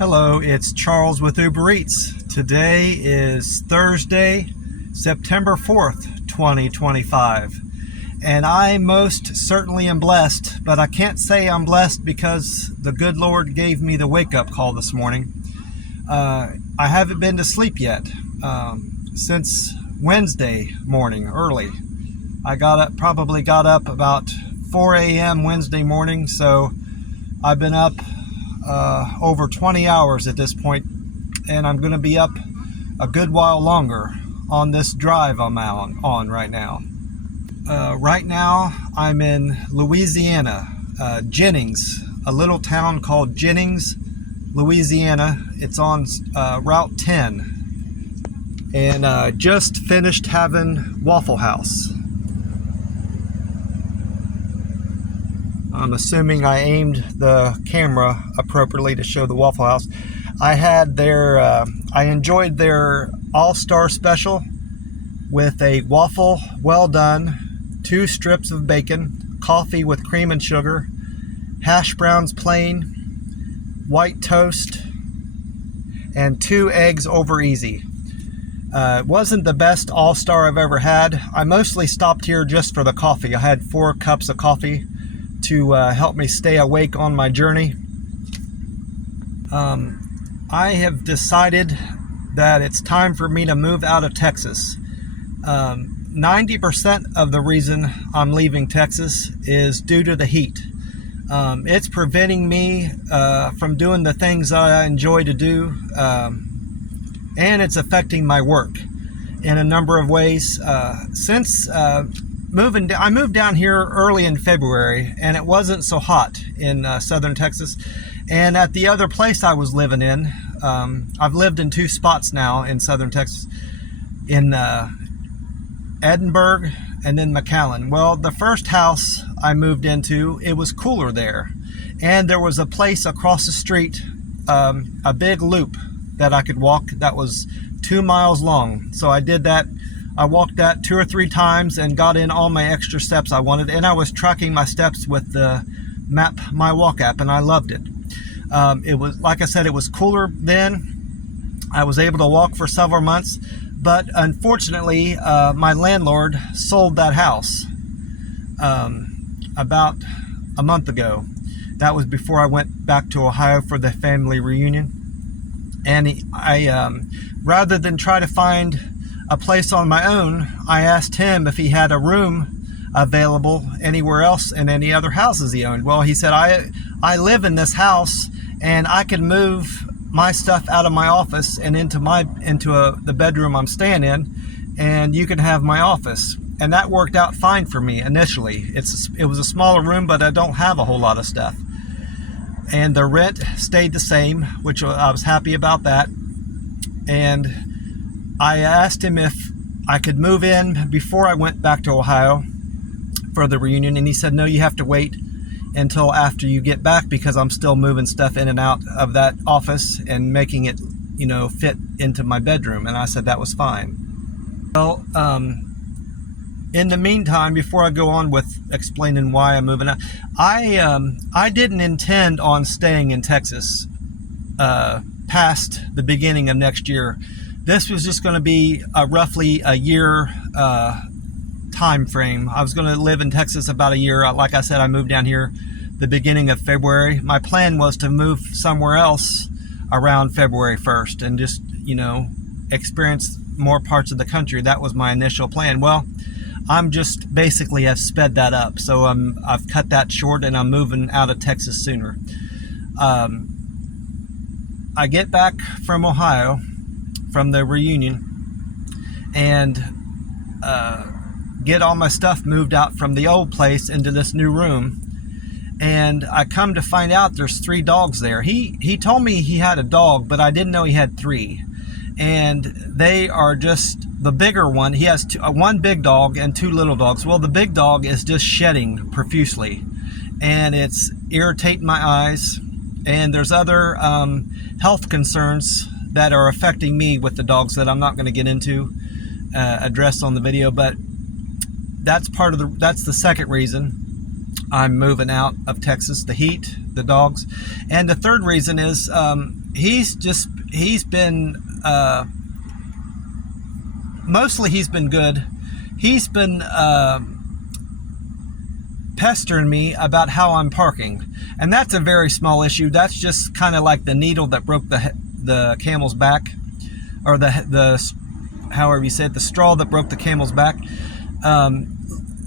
Hello, it's Charles with Uber Eats. Today is Thursday, September 4th, 2025. And I most certainly am blessed, but I can't say I'm blessed because the good Lord gave me the wake-up call this morning. I haven't been to sleep yet since Wednesday morning, early. I probably got up about 4 a.m. Wednesday morning, so I've been up over 20 hours at this point, and I'm going to be up a good while longer on this drive I'm on right now. Right now I'm in Louisiana, Jennings, a little town called Jennings, Louisiana. It's on Route 10, and just finished having Waffle House. I'm assuming I aimed the camera appropriately to show the Waffle House. I enjoyed their all-star special with a waffle well done, 2 strips of bacon, coffee with cream and sugar, hash browns plain, white toast, and 2 eggs over easy. It wasn't the best all-star I've ever had. I mostly stopped here just for the coffee. I had 4 cups of coffee to help me stay awake on my journey. I have decided that it's time for me to move out of Texas. 90% of the reason I'm leaving Texas is due to the heat. It's preventing me from doing the things I enjoy to do, and it's affecting my work in a number of ways. I moved down here early in February, and it wasn't so hot in southern Texas. And at the other place I was living in, I've lived in 2 spots now in southern Texas, in Edinburgh and then McAllen. Well, the first house I moved into, it was cooler there. And there was a place across the street, a big loop that I could walk that was 2 miles long. So I did that. I walked that 2 or 3 times and got in all my extra steps I wanted, and I was tracking my steps with the Map My Walk app, and I loved it. It was, like I said, it was cooler then. I was able to walk for several months, but unfortunately, my landlord sold that house about a month ago. That was before I went back to Ohio for the family reunion, and rather than try to find a place on my own, I asked him if he had a room available anywhere else in any other houses he owned. Well, he said, I live in this house and I can move my stuff out of my office and into the bedroom I'm staying in, and you can have my office. And that worked out fine for me initially. It was a smaller room, but I don't have a whole lot of stuff. And the rent stayed the same, which I was happy about that. And I asked him if I could move in before I went back to Ohio for the reunion, and he said, no, you have to wait until after you get back because I'm still moving stuff in and out of that office and making it, fit into my bedroom. And I said that was fine. Well, in the meantime, before I go on with explaining why I'm moving out, I didn't intend on staying in Texas past the beginning of next year. This was just going to be roughly a year time frame. I was going to live in Texas about a year. Like I said, I moved down here the beginning of February. My plan was to move somewhere else around February 1st and just, experience more parts of the country. That was my initial plan. Well, I'm just basically have sped that up. So I've cut that short, and I'm moving out of Texas sooner. I get back from Ohio from the reunion and get all my stuff moved out from the old place into this new room, and I come to find out there's 3 dogs there. He told me he had a dog, but I didn't know he had 3, and they are just the bigger one. He has 1 big dog and 2 little dogs. Well, the big dog is just shedding profusely, and it's irritating my eyes, and there's other health concerns that are affecting me with the dogs that I'm not going to get into, address on the video, but that's the second reason I'm moving out of Texas. The heat, the dogs. And the third reason is he's been mostly he's been good. He's been pestering me about how I'm parking, and that's a very small issue. That's just kind of like the needle that broke the camel's back, or the however you say it, the straw that broke the camel's back.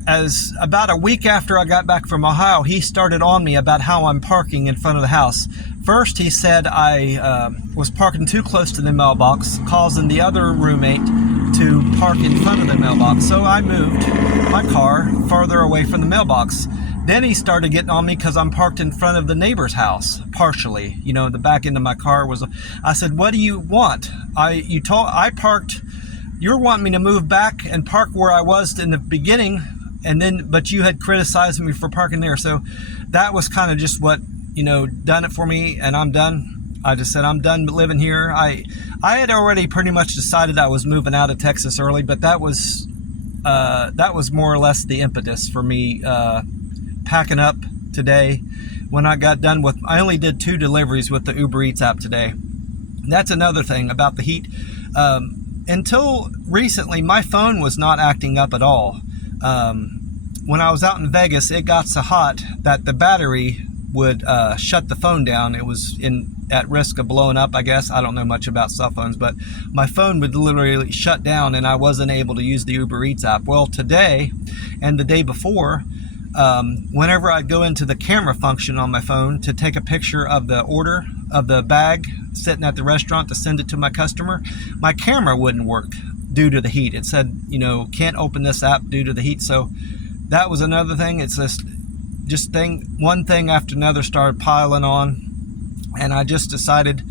As about a week after I got back from Ohio, he started on me about how I'm parking in front of the house. First, he said I was parking too close to the mailbox, causing the other roommate to park in front of the mailbox. So I moved my car farther away from the mailbox. Then he started getting on me because I'm parked in front of the neighbor's house, partially. You know, the back end of my car was. I said, "What do you want? I parked. You're wanting me to move back and park where I was in the beginning, but you had criticized me for parking there." So that was kind of just what, done it for me, and I'm done. I just said I'm done living here. I had already pretty much decided I was moving out of Texas early, but that was more or less the impetus for me packing up today. When I got done with, I only did 2 deliveries with the Uber Eats app today. That's another thing about the heat. Until recently, my phone was not acting up at all. When I was out in Vegas, it got so hot that the battery would shut the phone down. It was at risk of blowing up, I guess. I don't know much about cell phones, but my phone would literally shut down and I wasn't able to use the Uber Eats app. Well, today and the day before, whenever I'd go into the camera function on my phone to take a picture of the order of the bag sitting at the restaurant to send it to my customer, my camera wouldn't work due to the heat. It said, can't open this app due to the heat. So that was another thing. It's one thing after another started piling on, and I just decided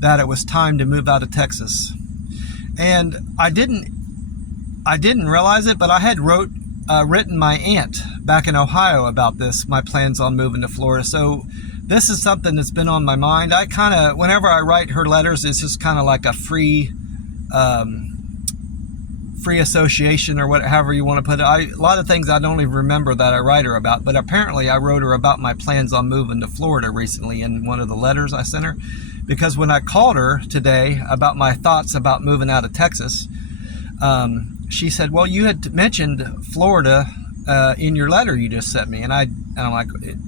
that it was time to move out of Texas. And I didn't realize it, but I had written my aunt back in Ohio about this, my plans on moving to Florida. So this is something that's been on my mind. I kind of, whenever I write her letters, it's just kind of like a free association, or however you want to put it. A lot of things I don't even remember that I write her about, but apparently I wrote her about my plans on moving to Florida recently in one of the letters I sent her, because when I called her today about my thoughts about moving out of Texas, she said, "Well, you had mentioned Florida in your letter you just sent me," and I'm like, it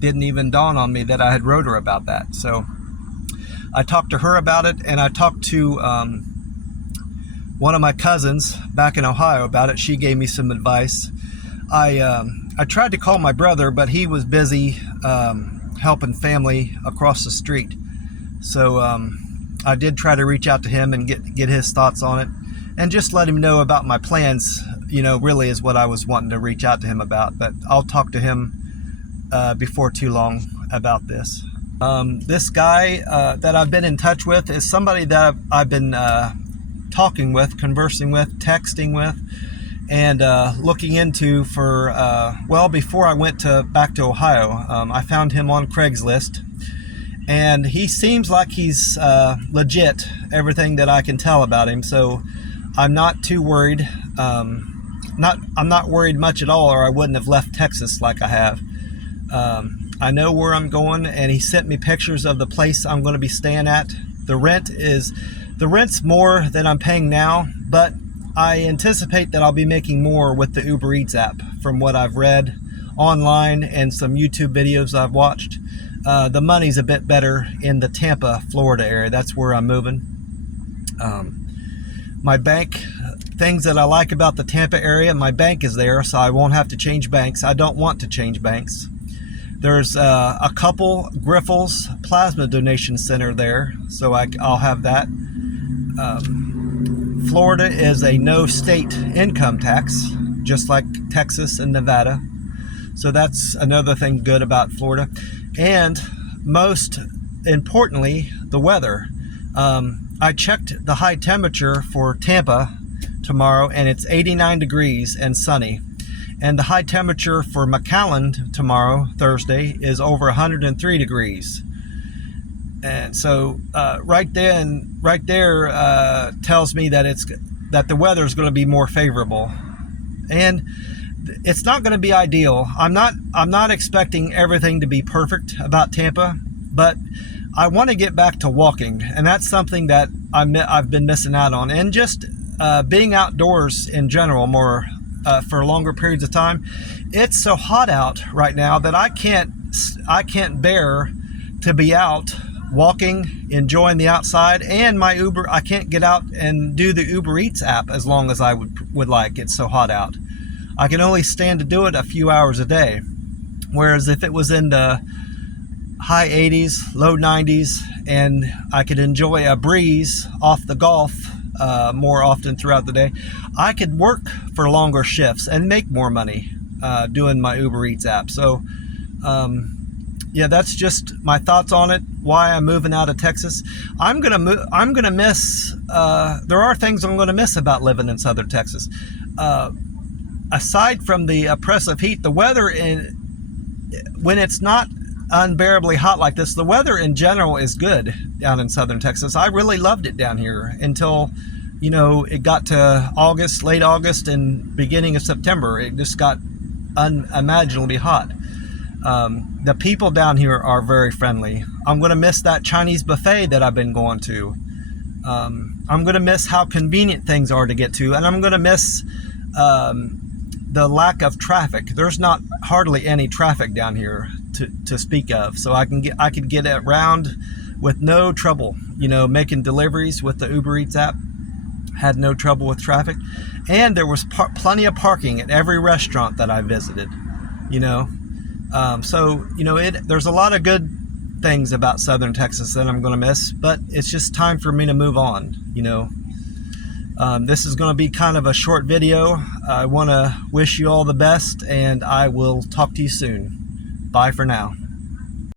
didn't even dawn on me that I had wrote her about that. So I talked to her about it, and I talked to one of my cousins back in Ohio about it. She gave me some advice. I tried to call my brother, but he was busy helping family across the street. So I did try to reach out to him and get his thoughts on it, and just let him know about my plans, really is what I was wanting to reach out to him about. But I'll talk to him before too long about this. This guy that I've been in touch with is somebody that I've been talking with, conversing with, texting with, and looking into for, before I went back to Ohio. I found him on Craigslist, and he seems like he's legit, everything that I can tell about him. So I'm not too worried. I'm not worried much at all, or I wouldn't have left Texas like I have. I know where I'm going, and he sent me pictures of the place I'm going to be staying at. The rent's more than I'm paying now, but I anticipate that I'll be making more with the Uber Eats app from what I've read online and some YouTube videos I've watched. The money's a bit better in the Tampa, Florida area. That's where I'm moving. My bank, things that I like about the Tampa area, my bank is there, so I won't have to change banks. I don't want to change banks. There's a couple Griffles plasma donation center there, so I'll have that. Florida is a no state income tax, just like Texas and Nevada. So that's another thing good about Florida. And most importantly, the weather. I checked the high temperature for Tampa tomorrow, and it's 89 degrees and sunny. And the high temperature for McAllen tomorrow, Thursday, is over 103 degrees. And so right there tells me that the weather is going to be more favorable. And it's not going to be ideal. I'm not expecting everything to be perfect about Tampa, but I want to get back to walking, and that's something that I've been missing out on, and just being outdoors in general more for longer periods of time. It's so hot out right now that I can't bear to be out walking, enjoying the outside, and my Uber. I can't get out and do the Uber Eats app as long as I would like. It's so hot out. I can only stand to do it a few hours a day. Whereas if it was in the high 80s, low 90s, and I could enjoy a breeze off the Gulf more often throughout the day, I could work for longer shifts and make more money doing my Uber Eats app. So yeah, that's just my thoughts on it. Why I'm moving out of Texas. I'm gonna miss. There are things I'm gonna miss about living in Southern Texas. Aside from the oppressive heat, the weather when it's not unbearably hot like this, the weather in general is good down in Southern Texas. I really loved it down here until, it got to August, late August and beginning of September. It just got unimaginably hot. The people down here are very friendly. I'm going to miss that Chinese buffet that I've been going to. I'm going to miss how convenient things are to get to, and I'm going to miss the lack of traffic. There's not hardly any traffic down here to speak of, so I could get around with no trouble. Making deliveries with the Uber Eats app, had no trouble with traffic, and there was plenty of parking at every restaurant that I visited. So there's a lot of good things about Southern Texas that I'm going to miss, but it's just time for me to move on. This is going to be kind of a short video. I want to wish you all the best, and I will talk to you soon. Bye for now.